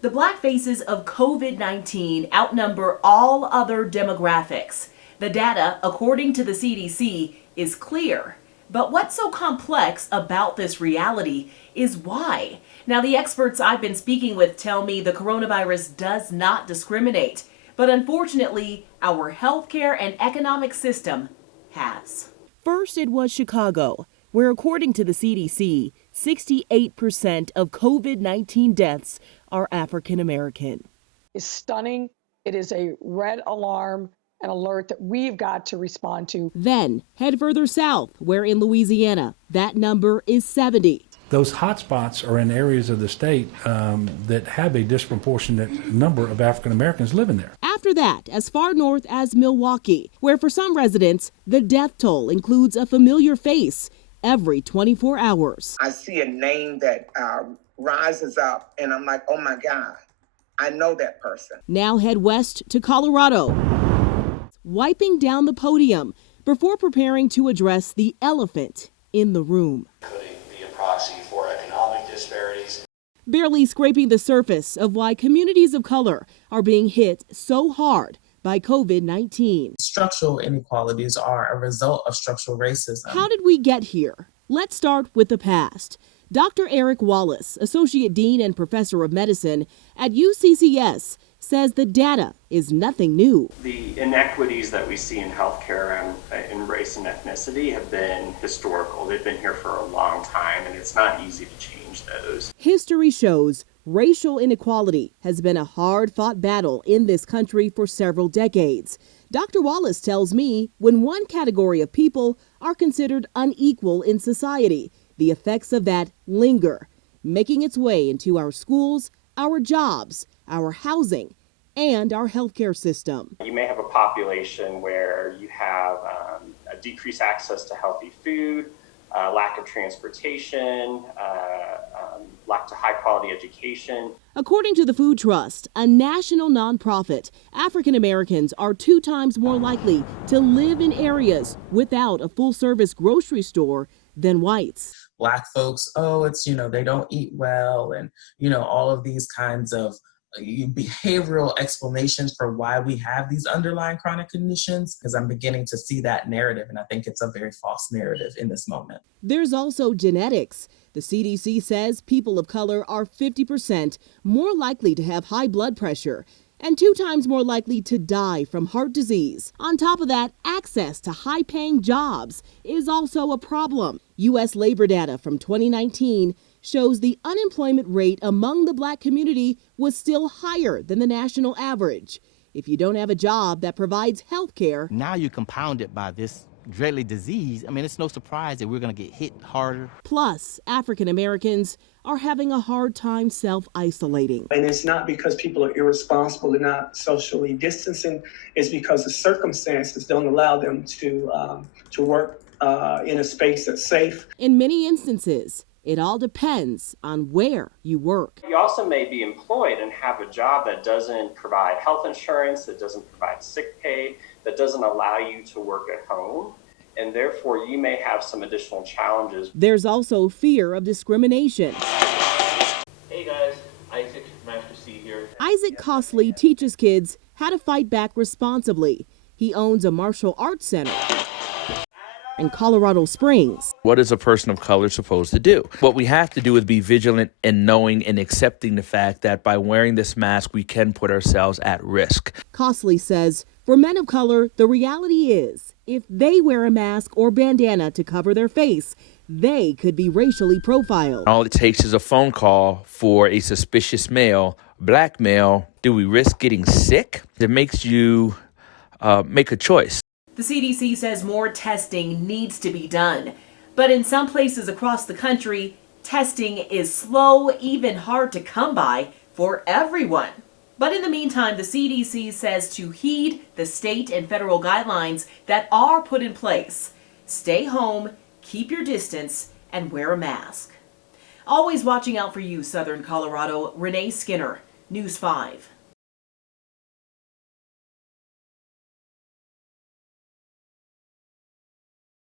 The black faces of COVID-19 outnumber all other demographics. The data, according to the CDC, is clear. But what's so complex about this reality is why. Now, the experts I've been speaking with tell me the coronavirus does not discriminate. But unfortunately, our healthcare and economic system has. First, it was Chicago, where according to the CDC, 68% of COVID-19 deaths are African American. It's stunning. It is a red alarm, an alert that we've got to respond to. Then head further south, where in Louisiana, that number is 70. Those hotspots are in areas of the state that have a disproportionate number of African Americans living there. After that, as far north as Milwaukee, where for some residents, the death toll includes a familiar face every 24 hours. I see a name that rises up and I'm like, oh my God, I know that person. Now head west to Colorado, wiping down the podium before preparing to address the elephant in the room. Could it be a proxy for economic disparities? Barely scraping the surface of why communities of color are being hit so hard by COVID-19. Structural inequalities are a result of structural racism. How did we get here? Let's start with the past. Dr. Eric Wallace, Associate Dean and Professor of Medicine at UCCS, says the data is nothing new. The inequities that we see in healthcare in race and ethnicity have been historical. They've been here for a long time, and it's not easy to change those. History shows racial inequality has been a hard-fought battle in this country for several decades. Dr. Wallace tells me when one category of people are considered unequal in society, the effects of that linger, making its way into our schools, our jobs, our housing, and our healthcare system. You may have a population where you have a decreased access to healthy food, lack of transportation, lack to high quality education. According to the Food Trust, a national nonprofit, African Americans are 2 times more likely to live in areas without a full service grocery store than whites. Black folks, they don't eat well, and, all of these kinds of behavioral explanations for why we have these underlying chronic conditions, because I'm beginning to see that narrative, and I think it's a very false narrative in this moment. There's also genetics. The CDC says people of color are 50% more likely to have high blood pressure and 2 times more likely to die from heart disease. On top of that, access to high-paying jobs is also a problem. U.S. labor data from 2019 shows the unemployment rate among the black community was still higher than the national average. If you don't have a job that provides health care, now you're compounded by this deadly disease. I mean, it's no surprise that we're going to get hit harder. Plus, African Americans are having a hard time self-isolating. And it's not because people are irresponsible and not socially distancing. It's because the circumstances don't allow them to work in a space that's safe. In many instances, it all depends on where you work. You also may be employed and have a job that doesn't provide health insurance, that doesn't provide sick pay, that doesn't allow you to work at home, and therefore you may have some additional challenges. There's also fear of discrimination. Hey guys, Isaac, Master C here. Isaac Costley teaches kids how to fight back responsibly. He owns a martial arts center in Colorado Springs. What is a person of color supposed to do? What we have to do is be vigilant in knowing and accepting the fact that by wearing this mask, we can put ourselves at risk. Costley says for men of color, the reality is if they wear a mask or bandana to cover their face, they could be racially profiled. All it takes is a phone call for a suspicious male, black male. Do we risk getting sick? It makes you make a choice. The CDC says more testing needs to be done. But in some places across the country, testing is slow, even hard to come by for everyone. But in the meantime, the CDC says to heed the state and federal guidelines that are put in place. Stay home, keep your distance, and wear a mask. Always watching out for you, Southern Colorado. Renee Skinner, News 5.